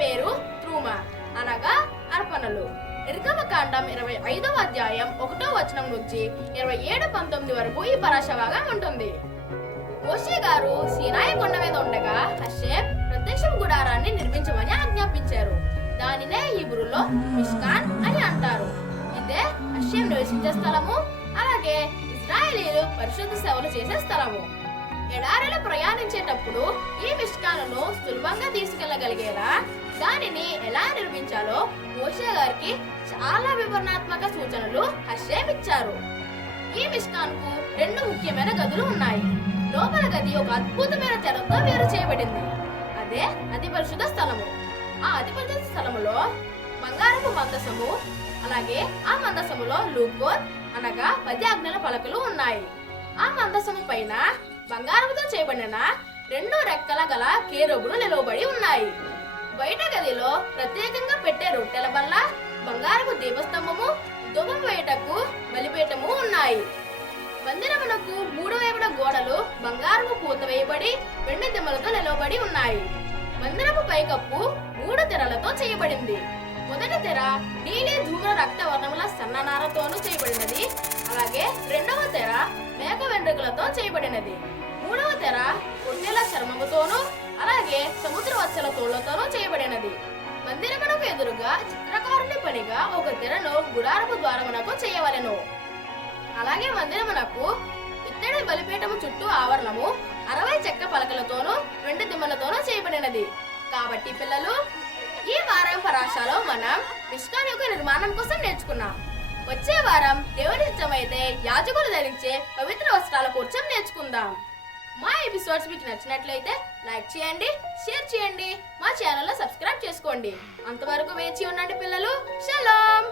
పేరు త్రూమ అనగా అర్పణలు. నిర్గమకాండం 25వ అధ్యాయం 1వ వచనం నుంచి 27-19 వరకు ఈ పరాశభాగం ఉంటుంది. మోషే గారు సీనాయి కొండ మీద ఉండగా హషేమ్ ప్రత్యక్ష గుడారాన్ని నిర్మించమని ఆజ్ఞాపించారు. దానినే హీబ్రూలో మిష్కాన్ అని అంటారు. ఇదే హషేమ్ నివసించే స్థలము, అలాగే ఇశ్రాయేలీయులు పరిశుద్ధ సేవలు చేసే స్థలము. ఎడారిలో ప్రయాణించేటప్పుడు ఈ మిష్కానును సులభంగా తీసుకెళ్లగలిగేలా దానిని ఎలా నిర్మించాలో మోషే గారికి చాలా వివరణాత్మక సూచనలు హషేమ్ ఇచ్చారు. ఈ మిష్కాన్కు 2 ముఖ్యమైన గదులు ఉన్నాయి. లోపల గది ఒక అద్భుతమైన తెరతో వేరు చేయబడింది. అదే అతి పరిశుద్ధ స్థలము. ఆ అతి పరిశుద్ధ స్థలములో బంగారపు మందసము, అలాగే ఆ మందసములో లూకోత్ అనగా 10 ఆజ్ఞల పలకలు ఉన్నాయి. ఆ మందసము పైన బంగారముతో చేయబడిన 2 రెక్కల గల కేరూబులు నిలవబడి ఉన్నాయి. బయట గదిలో ప్రత్యేకంగా పెట్టే రొట్టెల బల్ల, బంగారపు దీపస్తంభము, ధూపం వేయటకు బలిపీఠము ఉన్నాయి. మందిరమునకు 3 వైపుల గోడలు బంగారపు పూత వేయబడి వెండి దిమ్మలతో నిలవబడి ఉన్నాయి. మందిరపు పైకప్పు 3 తెరలతో చేయబడింది. మొదటి తెర నీలి ధూమ్ర రక్త వర్ణముల సన్ననారతోనూ చేయబడినది. అలాగే రెండవ తెర మేక వెంట్రుకలతో చేయబడినది. మూడవ తెర పొట్టేల చర్మముతోనూ అలాగే సముద్ర వచ్చల తోళ్లతోనూ చేయబడినది. మందిరమునకు ఎదురుగా చిత్రకారుని పనిగా ఒక తెరను గుడారపు ద్వారమునకు చేయవలెను. అలాగే మందిరమునకు ఇత్తడి బలిపీఠము చుట్టూ ఆవరణము 60 చెక్క పలకలతోనూ వెండి దిమ్మలతోనూ చేయబడినది. కాబట్టి పిల్లలు, ఈ వారం పరాశాలో మనం మిష్కాన్ యొక్క నిర్మాణం కోసం నేర్చుకున్నాం. వచ్చే వారం దేవుని ఇష్టమైతే యాజకులు ధరించే పవిత్ర వస్త్రాల కోసం నేర్చుకుందాం. మా ఎపిసోడ్స్ మీకు నచ్చినట్లయితే లైక్ చేయండి, షేర్ చేయండి, మా ఛానల్లో సబ్స్క్రైబ్ చేసుకోండి. అంతవరకు వేచి ఉండండి పిల్లలు. షలోమ్.